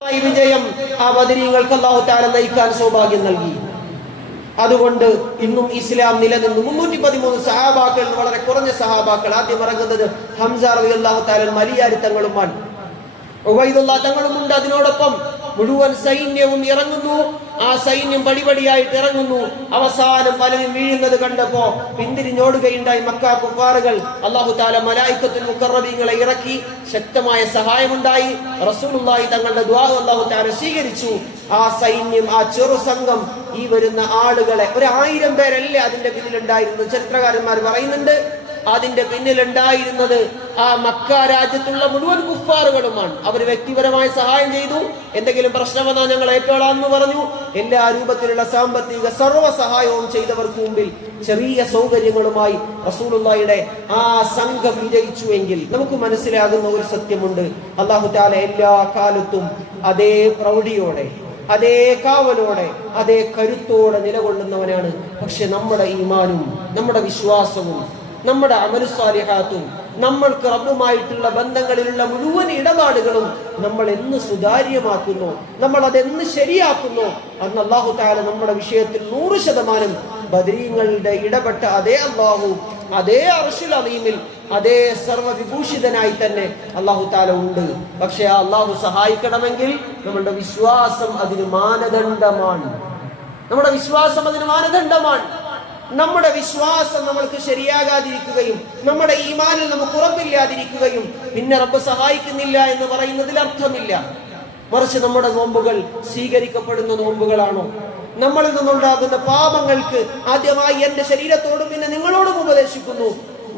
വിജയം ആ ബദരീങ്ങൾക്ക് അല്ലാഹു തആല നയിക്കാൻ സൗഭാഗ്യം നൽകി. അതുകൊണ്ട് ഇന്നും ഇസ്ലാം നിലനിന്നു. 313 സഹാബാക്കൾ, വളരെ കുറഞ്ഞ സഹാബാക്കൾ. ആദ്യം ഇറങ്ങുന്നത് ഹംസ റളിയല്ലാഹു തആല മലിയാരി തങ്ങളുമാണ്, ഉബൈദുല്ലാഹ് തങ്ങളുമുണ്ട്. അതിനോടൊപ്പം മുഴുവൻ സൈന്യവും ഇറങ്ങുന്നു. ആ സൈന്യം പടിപടിയായിട്ട് ഇറങ്ങുന്നു. അവസാനം പലരും വീഴുന്നത് കണ്ടപ്പോ പിന്തിരിഞ്ഞോടുകയുണ്ടായി മക്ക കുഫാറുകൾ. അല്ലാഹു തആല മലായികത്തുൽ മുഖറബീങ്ങളെ ഇറക്കി, ശക്തമായ സഹായമുണ്ടായി. റസൂലുള്ളാഹി തങ്ങളുടെ ദുആ അല്ലാഹു തആല സ്വീകരിച്ചു. ആ സൈന്യം, ആ ചെറു സംഘം, ഈ വരുന്ന ആളുകളെ, 1000 പേരല്ലേ അതിന്റെ പിന്നിലുണ്ടായിരുന്നത്. ചരിത്രകാരന്മാർ പറയുന്നുണ്ട് അതിന്റെ പിന്നിലുണ്ടായിരുന്നത് ആ മക്ക രാജ്യത്തുള്ള മുഴുവൻ കുഫാറുകളുമാണ്. അവർ വ്യക്തിപരമായി സഹായം ചെയ്തു. എന്തെങ്കിലും പ്രശ്നം വന്നാൽ ഞങ്ങൾ ഏറ്റോളാന്ന് പറഞ്ഞു. എല്ലാ രൂപത്തിലുള്ള സാമ്പത്തിക സർവ്വ സഹായവും ചെയ്തവർക്ക് മുമ്പിൽ ചെറിയ സൗകര്യങ്ങളുമായി റസൂലുള്ളാഹിയുടെ ആ സംഘം വിജയിച്ചുവെങ്കിൽ നമുക്ക് മനസ്സിലാകുന്ന ഒരു സത്യമുണ്ട്. അല്ലാഹു തആല എല്ലാ കാലത്തും അതേ പ്രൗഢിയോടെ, അതേ കാവലോടെ, അതേ കരുത്തോടെ നിലകൊള്ളുന്നവനാണ്. പക്ഷെ നമ്മുടെ ഈമാനും നമ്മുടെ വിശ്വാസവും നമ്മുടെ അമലു സ്വാലിഹാത്തും നമ്മൾക്ക് റബ്ബുമായിട്ടുള്ള ബന്ധങ്ങളിലുള്ള മുഴുവൻ ഇടപാടുകളും നമ്മൾ എന്ന് സുതാര്യമാക്കുന്നു, നമ്മൾ അതെന്ന് ശരിയാക്കുന്നു, അന്ന് അല്ലാഹു തആല നമ്മുടെ വിഷയത്തിൽ 100% ബദരീങ്ങളുടെ ഇടപെട്ട അതേ അല്ലാഹു, അതേ അർശുൽ അലീമിൽ, അതേ സർവവിഭൂഷിതനായി തന്നെ അല്ലാഹു തആല ഉണ്ട്. പക്ഷെ ആ അല്ലാഹു സഹായിക്കണമെങ്കിൽ നമ്മുടെ വിശ്വാസം അതിന് മാനദണ്ഡമാണ്. നമ്മുടെ വിശ്വാസം അതിന് മാനദണ്ഡമാണ്. നമ്മുടെ വിശ്വാസം നമ്മൾക്ക് ശരിയാകാതിരിക്കുകയും നമ്മുടെ ഈമാനിൽ നമുക്ക് ഉറപ്പില്ലാതിരിക്കുകയും പിന്നെ റബ്ബ് സഹായിക്കുന്നില്ല എന്ന് പറയുന്നതിൽ അർത്ഥമില്ല. മറിച്ച് നമ്മുടെ നോമ്പുകൾ സ്വീകരിക്കപ്പെടുന്ന നോമ്പുകളാണോ? നമ്മളിൽ നിന്നുണ്ടാകുന്ന പാപങ്ങൾക്ക് ആദ്യമായി എന്റെ ശരീരത്തോടും പിന്നെ നിങ്ങളോടും ഉപദേശിക്കുന്നു.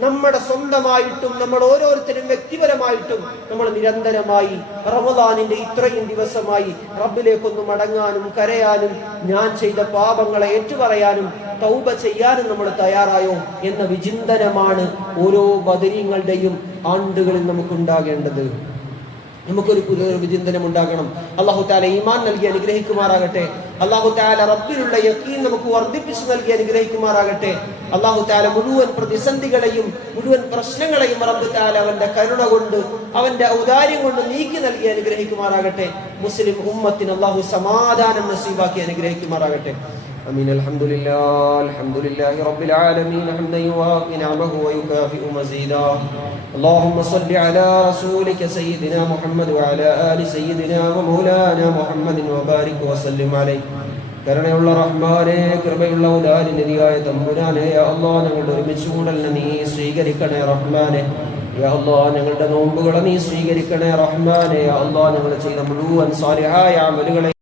നമ്മുടെ സ്വന്തമായിട്ടും നമ്മൾ ഓരോരുത്തരും വ്യക്തിപരമായിട്ടും നമ്മൾ നിരന്തരമായി റമദാനിന്റെ ഇത്രയും ദിവസമായി റബ്ബിലേക്കൊന്ന് മടങ്ങാനും കരയാനും ഞാൻ ചെയ്ത പാപങ്ങളെ ഏറ്റുപറയാനും തൗബ ചെയ്യാനും നമ്മൾ തയ്യാറായോ എന്ന വിചിന്തനമാണ് ഓരോ ബദരീങ്ങളുടെയും ആണ്ടുകളിൽ നമുക്കുണ്ടാകേണ്ടത്. നമുക്കൊരു പുതിയൊരു വിചിന്തനം ഉണ്ടാകണം. അല്ലാഹു തആല ഈമാൻ നൽകി അനുഗ്രഹിക്കുമാറാകട്ടെ. അല്ലാഹു തആല റബ്ബിലുള്ള യഖീൻ നമുക്ക് വർദ്ധിപ്പിച്ചു നൽകി അനുഗ്രഹിക്കുമാറാകട്ടെ. അല്ലാഹു തആല മുഴുവൻ പ്രതിസന്ധികളെയും മുഴുവൻ പ്രശ്നങ്ങളെയും റബ്ബ് തആല അവന്റെ കരുണ കൊണ്ട്, അവന്റെ ഔദാര്യം കൊണ്ട് നീക്കി നൽകി അനുഗ്രഹിക്കുമാറാകട്ടെ. മുസ്ലിം ഉമ്മത്തിന് അല്ലാഹു സമാധാനം നസീബാക്കി അനുഗ്രഹിക്കുമാറാകട്ടെ. آمين. الحمد لله رب العالمين حمدا يوافي نعمه ويكافئ مزيدا. اللهم صل على رسولك سيدنا محمد وعلى آل سيدنا ومولانا محمد وبارك وسلم عليه. കരുണയുള്ള റഹ്മാനെ, കൃപയുള്ള ഉദാരനിധിയായ തമ്പുരാനെ, യാ അല്ലാഹ് ഞങ്ങളുടെ ഒരുമിച്ച് കൂടലിനെ നീ സ്വീകരിക്കണേ റഹ്മാനെ. യാ അല്ലാഹ് ഞങ്ങളുടെ നോമ്പുകളെ നീ സ്വീകരിക്കണേ റഹ്മാനെ. യാ അല്ലാഹ് ഞങ്ങൾ ചെയ്ത മുഴുവൻ സാലിഹായ അമലുകളെ